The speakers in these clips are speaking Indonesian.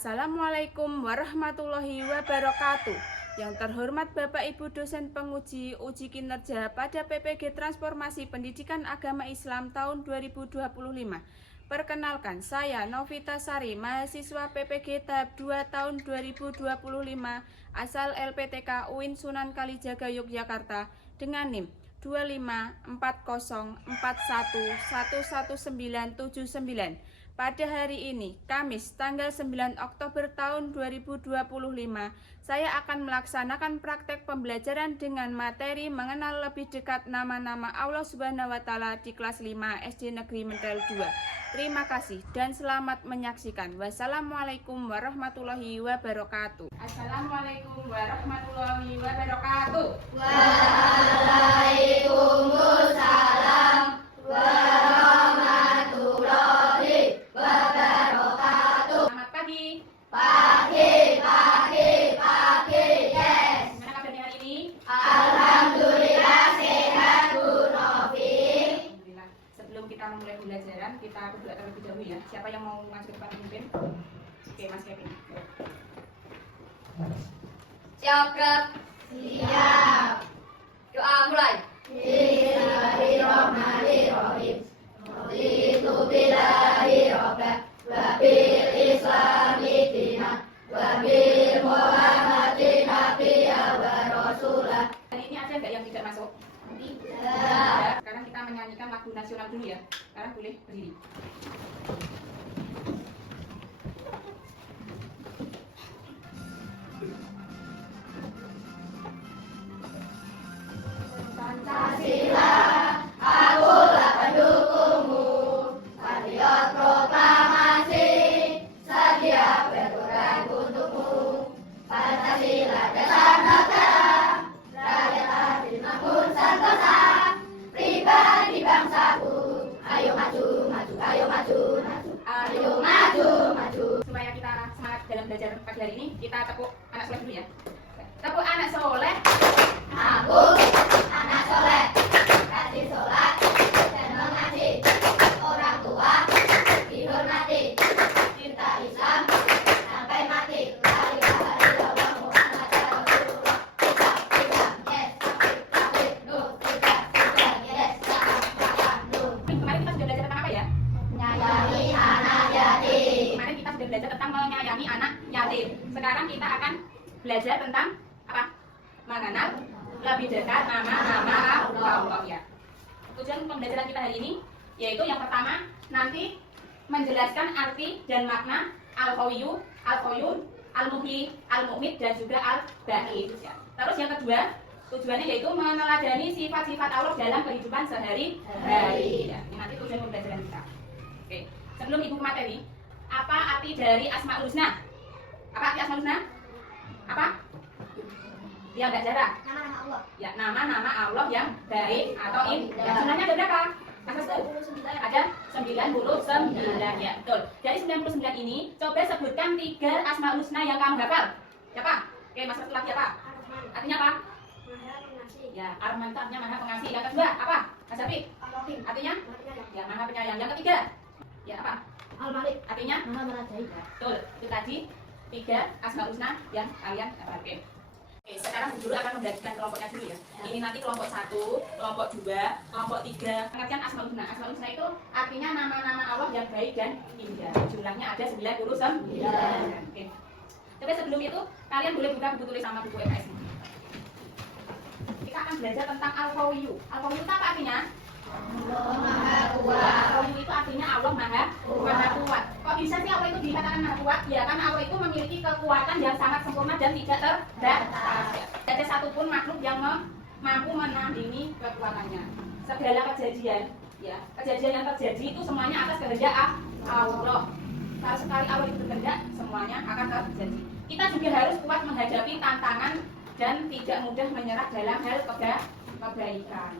Assalamualaikum warahmatullahi wabarakatuh. Yang terhormat Bapak Ibu dosen penguji uji kinerja pada PPG Transformasi Pendidikan Agama Islam tahun 2025. Perkenalkan, saya Novita Sari, mahasiswa PPG tahap 2 tahun 2025, asal LPTK UIN Sunan Kalijaga Yogyakarta dengan NIM 2540411199. Pada hari ini, Kamis, tanggal 9 Oktober tahun 2025, saya akan melaksanakan praktek pembelajaran dengan materi mengenal lebih dekat nama-nama Allah Subhanahu wa Ta'ala di kelas 5 SD Negeri Mentel 2. Terima kasih dan selamat menyaksikan. Wassalamualaikum warahmatullahi wabarakatuh. Assalamualaikum warahmatullahi wabarakatuh. Waalaikumsalam warahmatullahi wabarakatuh. Selamat pagi. Pagi, yes. Gimana kabarnya hari ini? Alhamdulillah sehat, Bu Novi. Alhamdulillah. Sebelum kita memulai pembelajaran, kita berdoa terlebih dahulu ya. Siapa yang mau maju ke depan pemimpin? Oke, Mas Kevin. Siap, Grab. Siap. Doa mulai. Bismillahirrahmanirrahim. Raditu billahi rabban wa bil islami dinan wa bil muhammadin nabiyyan wa rasulah. Hari ini ada nggak yang tidak masuk? Tidak. Sekarang kita menyanyikan lagu nasional dulu ya. Sekarang boleh berdiri. Pancasila, akulah pendukungmu. Patriot proklamasi, sedia berperang untukmu. Pancasila dasar negara, rakyat adil makmur sentosa, pribadi bangsaku. Ayo maju, maju, ayo maju, maju, ayo maju, maju. Supaya kita semangat dalam belajar pagi hari ini, kita tepuk anak soleh dulu ya. Tepuk anak soleh. Aku anak soleh, rajin sholat dan mengaji. Orang tua dihormati, cinta Islam sampai mati. La ilaha illallah Muhammadur Rasulullah. Tidak, yes, tapi no. Tidak, yes, no. Kemarin kita sudah belajar tentang apa ya? Menyayangi anak yatim. Kemarin kita sudah belajar tentang menyayangi anak yatim. Sekarang kita akan belajar tentang apa? Mengenal lebih dekat nama-nama Allah ya. Tujuan pembelajaran kita hari ini yaitu yang pertama nanti menjelaskan arti dan makna al-Qawiyyu, al-Qayyum, al-Muhyi, al-Mu'mid dan juga al-Baqi ya. Terus yang kedua tujuannya yaitu meneladani sifat-sifat Allah dalam kehidupan sehari-hari ya. Ini nanti tujuan pembelajaran kita. Oke, sebelum ibu ke materi, apa arti dari Asmaul Husna? Apa arti Asmaul Husna? Apa? Ya enggak jarak. Nama-nama Allah. Ya, nama-nama Allah yang baik atau yang sebenarnya ada berapa? Ada 99 ya, betul. Dari 99 ini, coba sebutkan 3 Asmaul Husna yang kamu hafal. Siapa? Oke, Mas lagi apa? Artinya apa? Maha pengasih. Ya, Ar-Rahman itu artinya Maha Pengasih. Yang kedua, apa? Mas Syafiq? Al-Rahim. Artinya? Ya, Maha Penyayang. Yang ketiga? Ya, apa? Al-Malik. Artinya? Maha merajai. Ya, betul. Itu tadi 3 Asmaul Husna yang kalian hafal. Oke, sekarang guru akan membagikan kelompoknya dulu ya. Ini nanti kelompok 1, kelompok 2, kelompok 3. Pengertian Asmaul Husna. Asmaul Husna itu artinya nama-nama Allah yang baik dan indah. Jumlahnya ada 99. Oke. Tapi sebelum itu, kalian boleh buka buku tulis sama buku MKS. Kita akan belajar tentang Al-Qawiyyu. Al-Qawiyyu itu apa artinya? Allah Maha Kuat. Al-Qawiyyu itu artinya Allah Maha Kuat. Kok bisa sih Allah itu dikatakan Maha Kuat? Ya, karena Allah itu memiliki kekuatan yang sangat sempurna dan tidak terbatas. Tidak ada satupun makhluk yang mampu menandingi kekuatannya. Segala kejadian, ya, kejadian yang terjadi itu semuanya atas kehendak Allah. Kalau sekali Allah itu berkehendak, semuanya akan terjadi. Kita juga harus kuat menghadapi tantangan dan tidak mudah menyerah dalam hal kebaikan.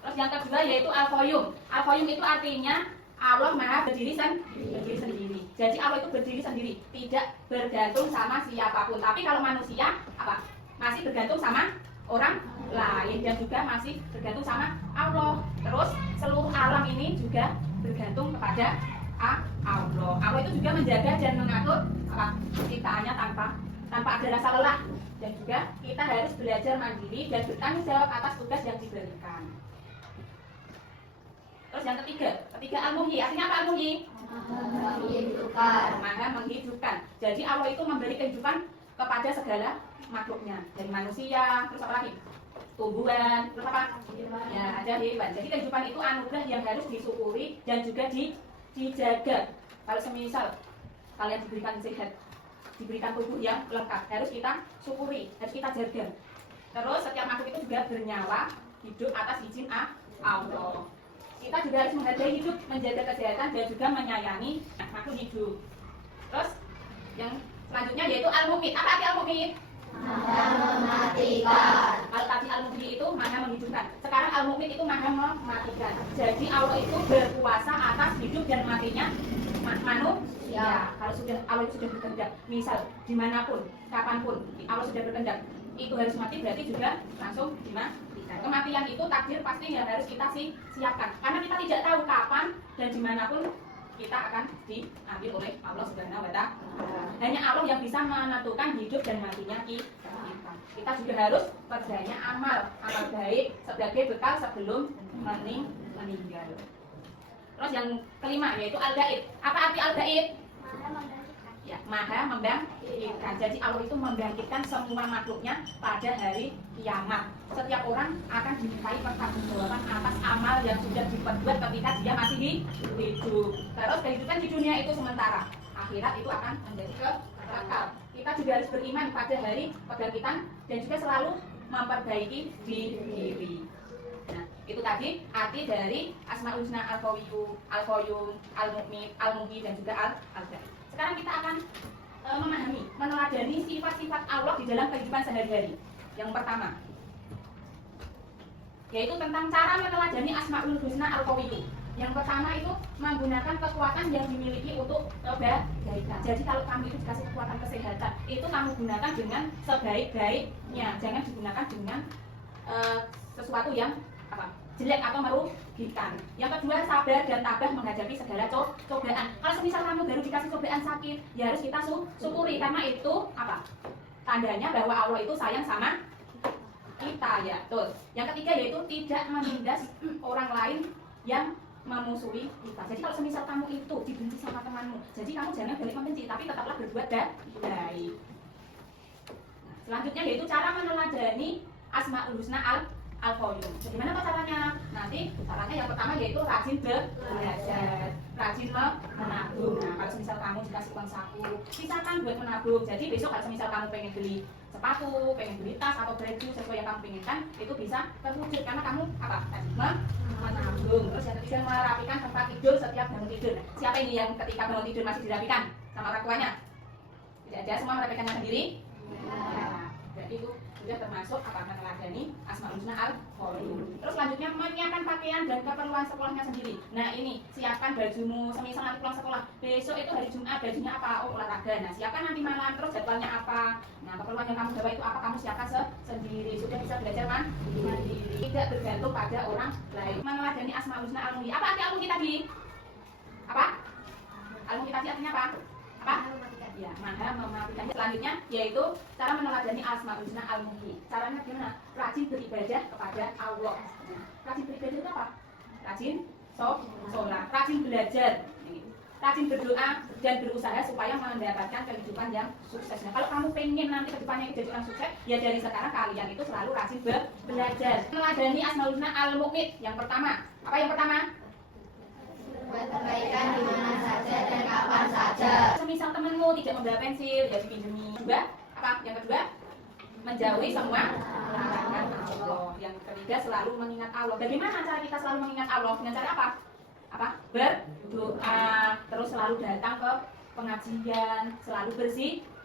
Terus yang kedua yaitu Al-Qayyum. Al-Qayyum itu artinya Allah Maha berdiri sendiri. Jadi Allah itu berdiri sendiri, tidak bergantung sama siapapun. Tapi kalau manusia apa? Masih bergantung sama orang lain dan juga masih bergantung sama Allah. Terus seluruh alam ini juga bergantung kepada Allah. Allah itu juga menjaga dan mengatur apa ciptaannya tanpa ada rasa lelah, dan juga kita harus belajar mandiri dan bertanggung jawab atas tugas yang diberikan. Terus yang ketiga al-muhyi. Artinya apa al-muhyi? Menghidupkan. Maha menghidupkan. Jadi Allah itu memberi kehidupan kepada segala makhluknya, dari manusia, terus apa lagi? Tumbuhan, terus apa? Ya, ada hewan. Jadi kehidupan itu anugerah yang harus disyukuri dan juga dijaga. Kalau semisal kalian diberikan sehat, diberikan tubuh yang lengkap, harus kita syukuri, harus kita jaga. Terus setiap makhluk itu juga bernyawa, hidup atas izin Allah. Kita juga harus menghargai hidup, menjaga kesehatan dan juga menyayangi makhluk hidup. Terus yang selanjutnya yaitu al-mumit. Apa arti al-mumit? Maha mematikan. Kalau tadi al-muhyi itu maha menghidupkan, sekarang al-mumit itu maha mematikan. Jadi Allah itu berkuasa atas hidup dan matinya manusia. Kalau sudah Allah itu sudah berkehendak, misal dimanapun, kapanpun Allah sudah berkehendak, itu harus mati, berarti juga langsung dimatikan. Kematian itu takdir pasti yang harus kita siapkan, karena kita tidak tahu kapan dan dimanapun kita akan diambil oleh Allah Subhanahu wa Ta'ala. Hanya Allah yang bisa menentukan hidup dan matinya kita. Kita juga harus percaya amal baik sebagai bekal sebelum meninggal. Terus yang kelima yaitu al-gaib. Apa arti al-gaib? Ya, maha membangkitkan. Jadi Allah itu membangkitkan semua makhluknya pada hari kiamat. Setiap orang akan dimintai pertanggungjawaban atas amal yang sudah diperbuat ketika dia masih hidup. Terus kehidupan di dunia itu sementara, akhirat itu akan menjadi kekal. Kita juga harus beriman pada hari kebangkitan dan juga selalu memperbaiki diri. Nah, itu tadi arti dari Asmaul Husna, Al-Qayyum, Al-Mu'min, Al-Muhyi dan juga Al-Gaib. Sekarang kita akan memahami, meneladani sifat-sifat Allah di dalam kehidupan sehari-hari. Yang pertama, yaitu tentang cara meneladani Asmaul Husna Al-Qayyum. Yang pertama itu menggunakan kekuatan yang dimiliki untuk kebaikan. Jadi kalau kamu itu dikasih kekuatan kesehatan, itu kamu gunakan dengan sebaik-baiknya. Jangan digunakan dengan sesuatu yang jelek atau merugikan. Yang kedua, sabar dan tabah menghadapi segala cobaan. Kalau semisal kamu baru dikasih cobaan sakit, ya harus kita syukuri, karena itu tandanya bahwa Allah itu sayang sama kita, ya. Terus yang ketiga yaitu tidak menindas orang lain yang memusuhi kita. Jadi kalau semisal kamu itu dibenci sama temanmu, jadi kamu jangan balik membenci, tapi tetaplah berbuat baik. Selanjutnya yaitu cara meneladani Asmaul Husna Al-Qayyum. Bagaimana caranya? Nanti caranya yang pertama yaitu rajin belajar, rajin menabung. Nah, kalau semisal kamu dikasih uang saku, sisakan buat menabung. Jadi besok kalau semisal kamu pengen beli sepatu, pengen beli tas atau baju sesuai yang kamu inginkan, itu bisa terwujud karena kamu menabung. Terus yang ketiga, merapikan tempat tidur setiap bangun tidur. Nah, siapa ini yang ketika bangun tidur masih dirapikan sama orang tuanya? Tidak ada, semua merapikannya sendiri. Nah, jadi itu sudah termasuk meneladani Asmaul Husna Al-Qayyum. Terus selanjutnya menyiapkan pakaian dan keperluan sekolahnya sendiri. Nah ini, siapkan bajumu, semisal nanti pulang sekolah, besok itu hari Jumat, bajunya apa? Oh, olahraga. Nah siapkan nanti malam, terus jadwalnya apa? Nah keperluan yang kamu bawa itu apa? Kamu siapkan sendiri. Sudah bisa belajar mandiri, tidak bergantung pada orang lain. Meneladani Asmaul Husna Al-Muhyi. Apa arti Al-Muhyi tadi? Apa? Al-Muhyi tadi artinya apa? Apa? Ya, maha mematikan. Selanjutnya yaitu cara meneladani Asmaul Husna Al-Muhyi. Caranya gimana? Rajin beribadah kepada Allah. Nah, rajin beribadah itu apa? Rajin sholat, rajin belajar, rajin berdoa dan berusaha supaya mendapatkan kehidupan yang sukses. Nah, kalau kamu pengen nanti kehidupannya jadi orang sukses, ya dari sekarang kalian itu selalu rajin belajar. Meneladani Asmaul Husna Al-Mu'min. Yang pertama, apa yang pertama? Kebaikan di mana saja dan kapan saja. Semisal temanmu tidak membawa pensil, ya dipinjemi. Kedua, apa? Yang kedua, menjauhi semua larangan Allah. Yang ketiga, selalu mengingat Allah. Bagaimana cara kita selalu mengingat Allah? Dengan cara apa? Berdoa. Terus selalu datang ke pengajian, selalu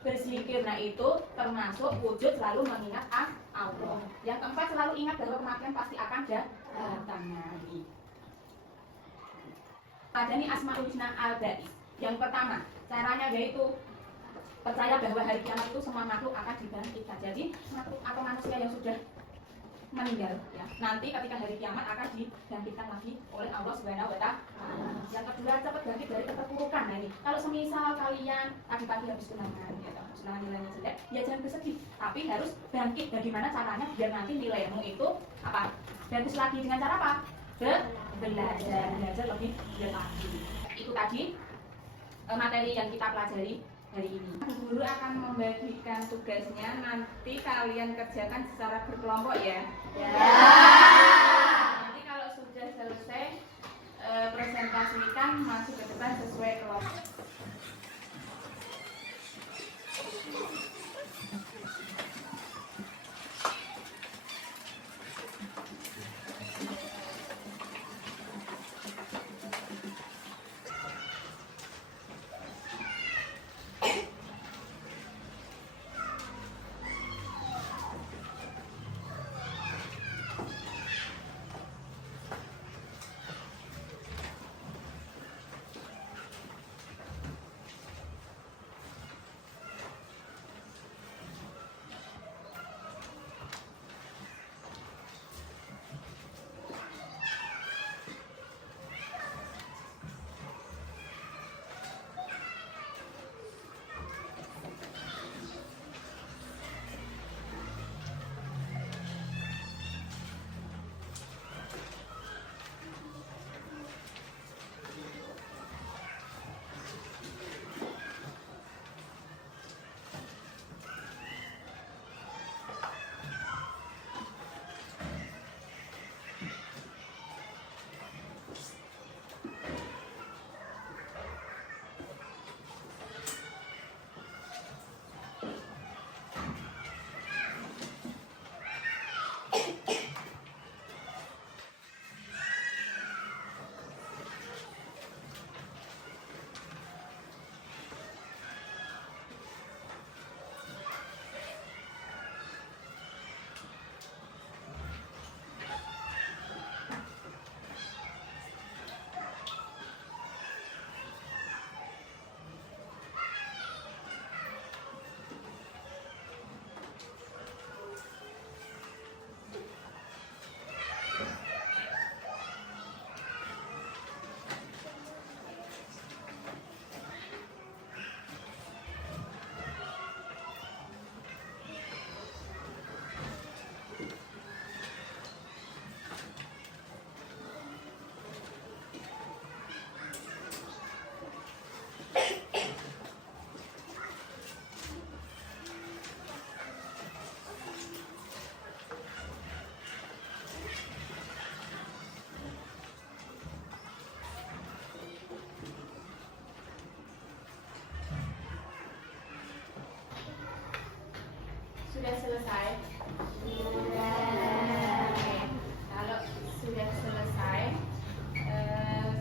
berzikir. Nah itu termasuk wujud selalu mengingat Allah. Yang keempat, selalu ingat bahwa kematian pasti akan datang nanti. Adani Asmaul Husna Al-Baqi. Yang pertama, caranya yaitu percaya bahwa hari kiamat itu semua makhluk akan dibangkitkan. Jadi makhluk atau manusia yang sudah meninggal ya. Nanti ketika hari kiamat akan dibangkitkan lagi oleh Allah Subhanahu wa taala. Yang kedua, cepat bangkit dari keterpurukan. Nah ini, kalau semisal kalian pagi-pagi habis tunangan ya, habis tunangan nilainya jelek, ya jangan bersedih, tapi harus bangkit. Bagaimana caranya biar nanti nilaimu itu apa? Bagus lagi dengan cara apa? Belajar lebih lagi. Itu tadi materi yang kita pelajari hari ini. Guru akan membagikan tugasnya, nanti kalian kerjakan secara berkelompok ya. Nanti kalau sudah selesai presentasikan masuk ke depan sesuai kelompok. Sudah selesai? Kalau sudah selesai,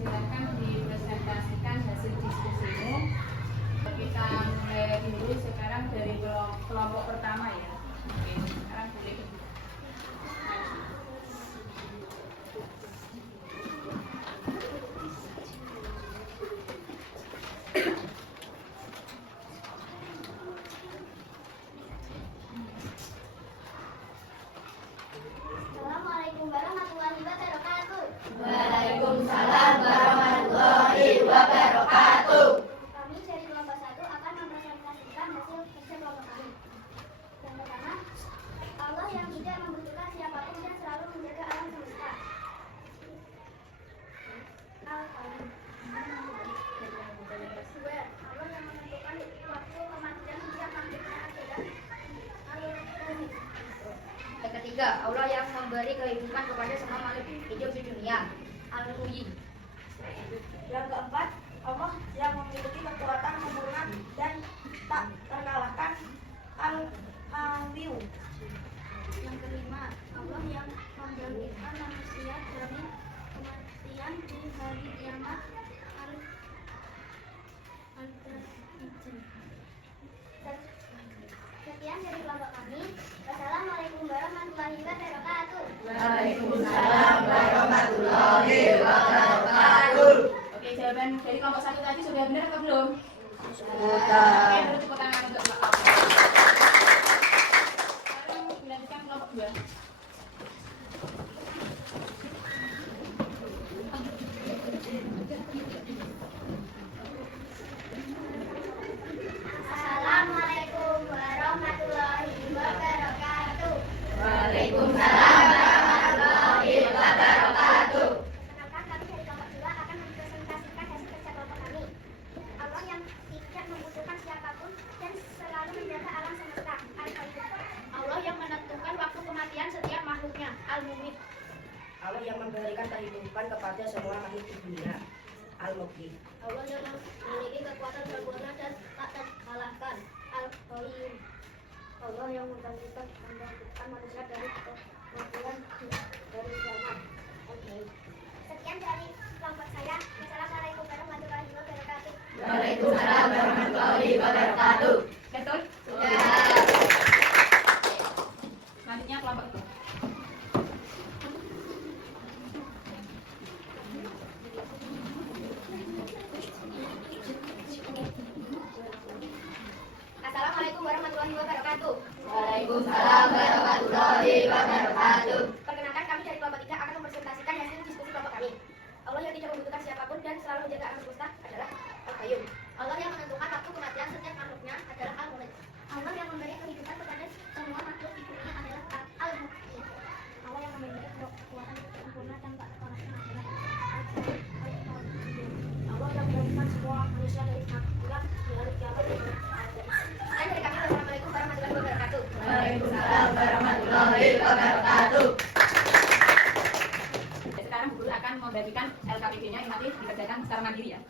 silakan dipresentasikan hasil diskusimu. Kita mulai dulu sekarang dari kelompok pertama ya. Oke, sekarang boleh. Assalamualaikum warahmatullahi wabarakatuh. Waalaikumsalam warahmatullahi wabarakatuh. Kami dari kelompok 1 akan mempresentasikan hasil kerja kelompok kami. Yang pertama, Allah yang tidak membutuhkan siapapun dan selalu menjaga alam semesta. Al-Qalam. Dua, Allah yang menentukan waktu kematian setiap makhluknya adalah Al-Qalam. Yang ketiga, Allah yang memberi kehidupan kepada semua makhluk hidup di dunia. Al-Muhyi. Yang keempat, Allah yang memiliki kekuatan sempurna dan tak terkalahkan. Al-Aliyu. Yang kelima, Allah yang membangkitkan manusia dari kematian di hari kiamat. Sekian dari kelompok kami. Wassalamualaikum warahmatullahi wabarakatuh. Waalaikumsalam warahmatullahi wabarakatuh. Oke, jawaban dari kelompok 1 tadi sudah benar atau belum? Sudah. Oke, beri tepuk tangan untuk Pak. Sekarang dilanjutkan kelompok 2. dan selalu menjaga alam semesta. Al-Qayyum. Allah yang menentukan waktu kematian setiap makhluknya. Al-Mumit. Allah yang memberikan kehidupan kepada semua makhluk di dunia. Al-Muhyi. Allah yang memiliki kekuatan sempurna dan tak terkalahkan. Al-Qayyum. Allah yang membangkitkan manusia dari kematian dari kiamat. Al-Qayyum. Sekian dari kelompok saya. Wassalamualaikum warahmatullahi wabarakatuh. Waalaikumsalam warahmatullahi wabarakatuh. Betul? Selanjutnya kelompok itu. Assalamualaikum warahmatullahi wabarakatuh. Waalaikumsalam warahmatullahi wabarakatuh. Perkenalkan, kami dari kelompok 3 akan mempresentasikan hasil diskusi kelompok kami. Allah yang tidak membutuhkan siapapun dan selalu menjaga alam semesta adalah Al-Qayyum. Allah yang menentukan waktu kematian setiap makhluknya adalah Al-Mumit. Allah yang memberi kehidupan kepada semua makhluk di dunia adalah Al-Muhyi. Allah yang memiliki kekuatan sempurna dan tak terkalahkan adalah Al-Qayyum. Allah yang menjadikan semua manusia dari kematian di hari kiamat. Dan dari kami, wassalamualaikum warahmatullahi wabarakatuh. Waalaikumsalam warahmatullahi wabarakatuh. Sekarang Bu Guru akan membagikan LKPD-nya yang nanti dikerjakan secara mandiri ya.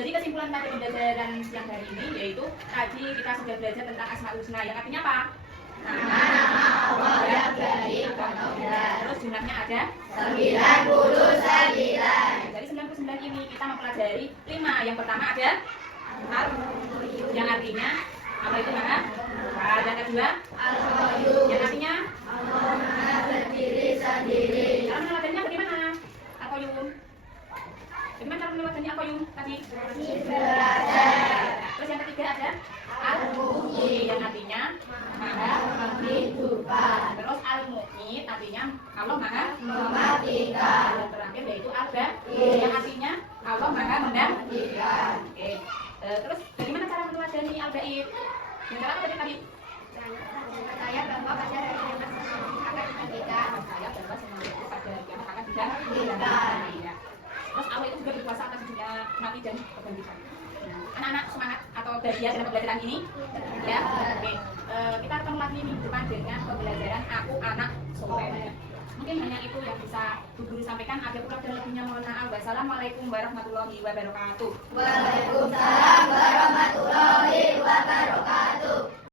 Jadi kesimpulan pada pembelajaran siang hari ini yaitu tadi kita sudah belajar tentang Asmaul Husna yang artinya apa? Nama Allah yang baik pengabdian. Terus jumlahnya ada 99. dari 99 ini kita mempelajari 5. Yang pertama ada al yang artinya apa itu Maha? Dan kedua Al-Qayyum. yang artinya Allah Maha berdiri sendiri. cara meneladannya bagaimana? Al-Qayyum. Bagaimana cara meneladannya Al-Qayyum tadi? Belajar. Terus yang ketiga ada Al-Muhyi. yang artinya Maha. Menghidupkan. Terus Al-Muhyi artinya Allah Maha. Mematikan. Dan terakhir yaitu Al-Baqi yang artinya Allah Maha Menghidupkan. Oke. Terus bagaimana cara meneladani Al-Baqi? Yang cara apa tadi? Percaya bahwa pada hari kiamat akan dibangkitkan. Percaya bahwa semua itu pada hari kiamat akan dibangkitkan. Dibangkitkan. Iya. Terus Allah itu juga berkuasa atas dunia mati dan kebangkitan. Anak-anak semangat atau bahagia dengan pembelajaran ini? Ya. Oke. Kita akan melatih minggu depan dengan pembelajaran Aku Anak Soleh. Mungkin hanya itu yang bisa Bu Guru sampaikan. Ada kurang dan lebihnya mohon maaf. Wassalamualaikum warahmatullahi wabarakatuh. Waalaikumsalam warahmatullahi wabarakatuh.